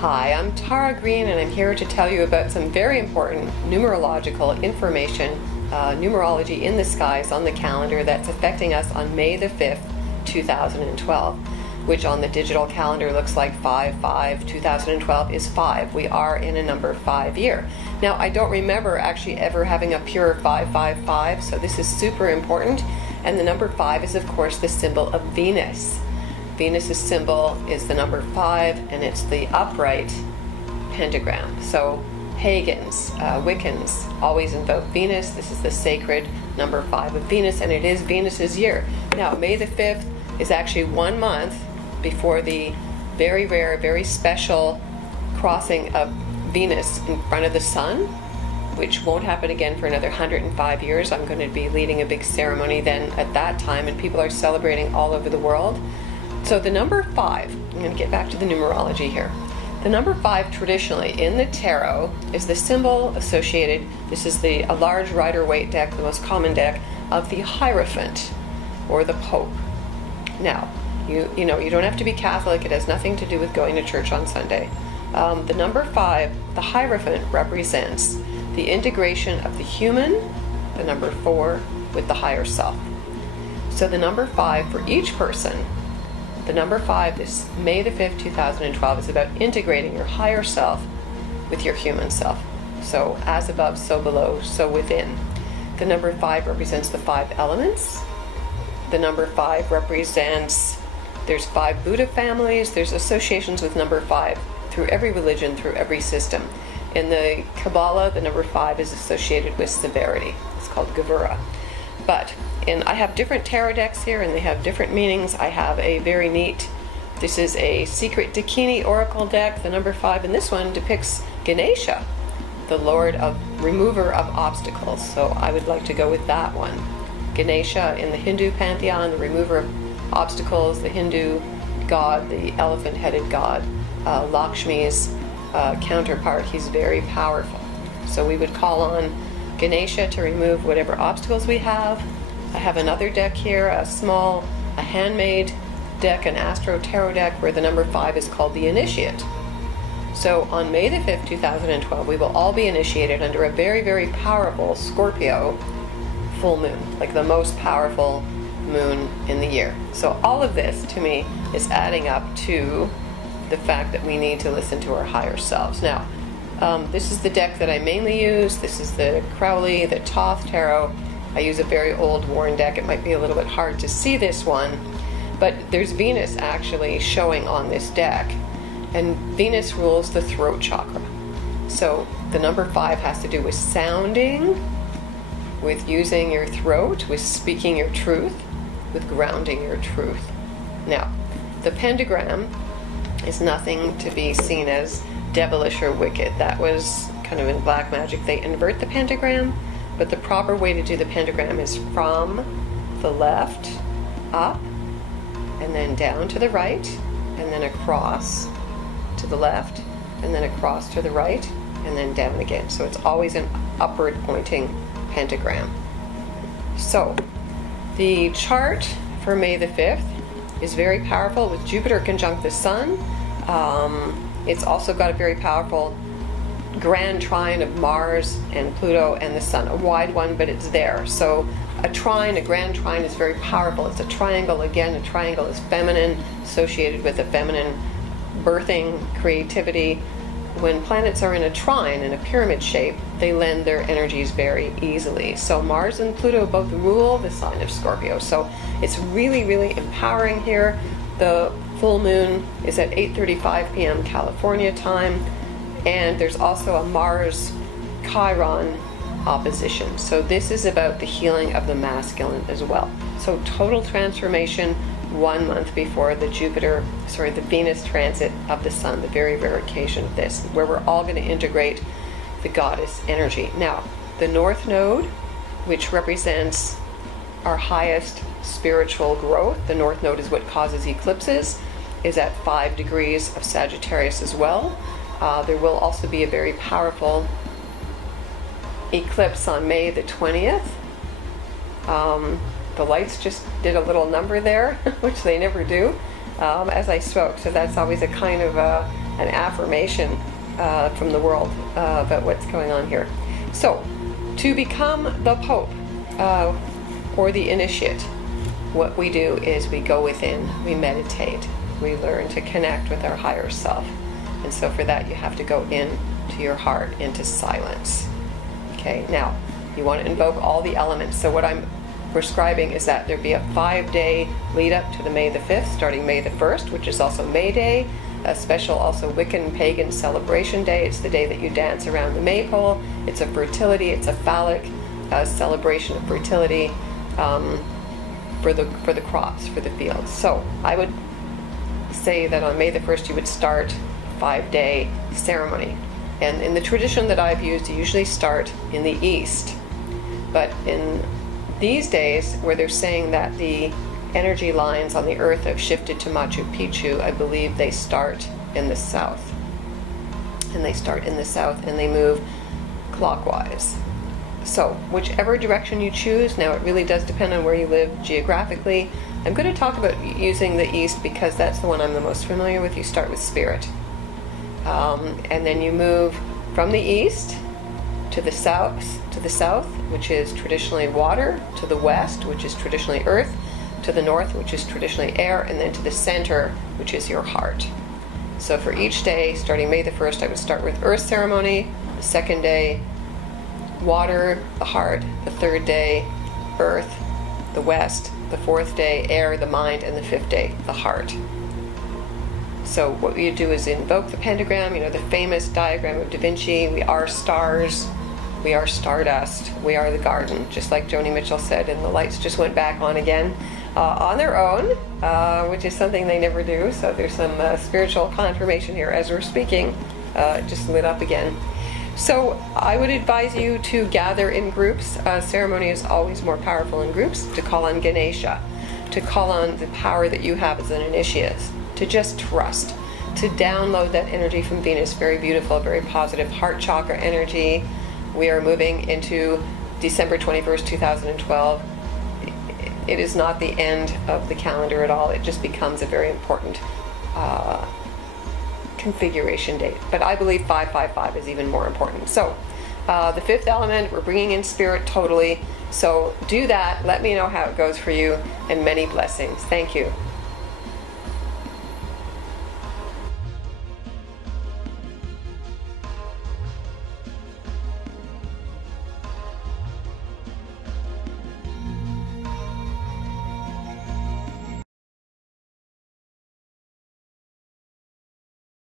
Hi, I'm Tara Greene, and I'm here to tell you about some very important numerological information, numerology in the skies on the calendar that's affecting us on May the 5th, 2012, which on the digital calendar looks like 5/5. 2012 is 5. We are in a number 5 year. Now, I don't remember actually ever having a pure 555, so this is super important. And the number 5 is, of course, the symbol of Venus. Venus's symbol is the number 5, and it's the upright pentagram. So pagans, Wiccans always invoke Venus. This is the sacred number 5 of Venus, and it is Venus's year. Now, May the 5th is actually 1 month before the very rare, very special crossing of Venus in front of the Sun, which won't happen again for another 105 years. I'm going to be leading a big ceremony then at that time, and people are celebrating all over the world. So the number 5, I'm going to get back to the numerology here. The number 5 traditionally in the tarot is the symbol associated, this is a large Rider-Waite deck, the most common deck, of the Hierophant, or the Pope. Now, you know, you don't have to be Catholic, it has nothing to do with going to church on Sunday. The number 5, the Hierophant, represents the integration of the human, the number 4, with the higher self. So the number 5 for each person, the number 5 this May the 5th, 2012 is about integrating your higher self with your human self. So as above, so below, so within. The number 5 represents the 5 elements. The number 5 represents, there's 5 Buddha families, there's associations with number 5 through every religion, through every system. In the Kabbalah, the number 5 is associated with severity. It's called Gevura. But I have different tarot decks here, and they have different meanings. I have a very neat, this is a secret Dakini Oracle deck, the number 5, and this one depicts Ganesha, the Lord of Remover of Obstacles. So I would like to go with that one. Ganesha in the Hindu pantheon, the remover of obstacles, the Hindu god, the elephant-headed god, Lakshmi's counterpart. He's very powerful. So we would call on Ganesha to remove whatever obstacles we have. I have another deck here, a handmade deck, an Astro Tarot deck, where the number 5 is called the Initiate. So on May the 5th, 2012, we will all be initiated under a very, very powerful Scorpio full moon, like the most powerful moon in the year. So all of this, to me, is adding up to the fact that we need to listen to our higher selves. Now, this is the deck that I mainly use. This is the Crowley, the Thoth Tarot. I use a very old worn deck. It might be a little bit hard to see this one, but there's Venus actually showing on this deck, and Venus rules the throat chakra. So the number 5 has to do with sounding, with using your throat, with speaking your truth, with grounding your truth. Now, the pentagram is nothing to be seen as devilish or wicked. That was kind of in black magic. They invert the pentagram, but the proper way to do the pentagram is from the left up, and then down to the right, and then across to the left, and then across to the right, and then down again. So it's always an upward pointing pentagram. So the chart for May the 5th is very powerful with Jupiter conjunct the Sun. It's also got a very powerful grand trine of Mars and Pluto and the Sun, a wide one, but it's there. So a grand trine is very powerful. It's a triangle. Again, a triangle is feminine, associated with a feminine birthing, creativity. When planets are in a trine, in a pyramid shape, they lend their energies very easily. So Mars and Pluto both rule the sign of Scorpio. So it's really, really empowering here. The full moon is at 8:35 p.m. California time. And there's also a Mars Chiron opposition. So this is about the healing of the masculine as well. So total transformation 1 month before the Venus transit of the Sun, the very rare occasion of this, where we're all going to integrate the goddess energy. Now, the North Node, which represents our highest spiritual growth, the North Node is what causes eclipses, is at 5 degrees of Sagittarius as well. There will also be a very powerful eclipse on May the 20th. The lights just did a little number there, which they never do, as I spoke. So that's always a kind of an affirmation from the world about what's going on here. So, to become the Pope or the initiate, what we do is we go within, we meditate, we learn to connect with our higher self. And so for that you have to go in to your heart, into silence. Okay, now you want to invoke all the elements. So what I'm prescribing is that there be a 5-day lead up to the May the 5th, starting May the 1st, which is also May Day, a special also Wiccan pagan celebration day. It's the day that you dance around the maypole. It's a fertility, it's a phallic celebration of fertility for the crops, for the fields. So I would say that on May the 1st you would start a 5-day ceremony. And in the tradition that I've used, you usually start in the east. But in these days, where they're saying that the energy lines on the earth have shifted to Machu Picchu, I believe they start in the south. And they start in the south and they move clockwise. So whichever direction you choose, now it really does depend on where you live geographically. I'm going to talk about using the east because that's the one I'm the most familiar with. You start with spirit. And then you move from the east to the south, which is traditionally water, to the west, which is traditionally earth, to the north, which is traditionally air, and then to the center, which is your heart. So for each day, starting May the 1st, I would start with earth ceremony, the second day, water, the heart, the third day, earth, the west, the fourth day, air, the mind, and the fifth day, the heart. So what you do is invoke the pentagram, you know, the famous diagram of Da Vinci. We are stars, we are stardust, we are the garden, just like Joni Mitchell said, and the lights just went back on again on their own, which is something they never do. So there's some spiritual confirmation here as we're speaking. It just lit up again. So I would advise you to gather in groups. Ceremony is always more powerful in groups. To call on Ganesha, to call on the power that you have as an initiate, to just trust, to download that energy from Venus. Very beautiful, very positive heart chakra energy. We are moving into December 21st, 2012. It is not the end of the calendar at all. It just becomes a very important configuration date. But I believe 555 is even more important. So the fifth element, we're bringing in spirit totally. So do that. Let me know how it goes for you, and many blessings. Thank you.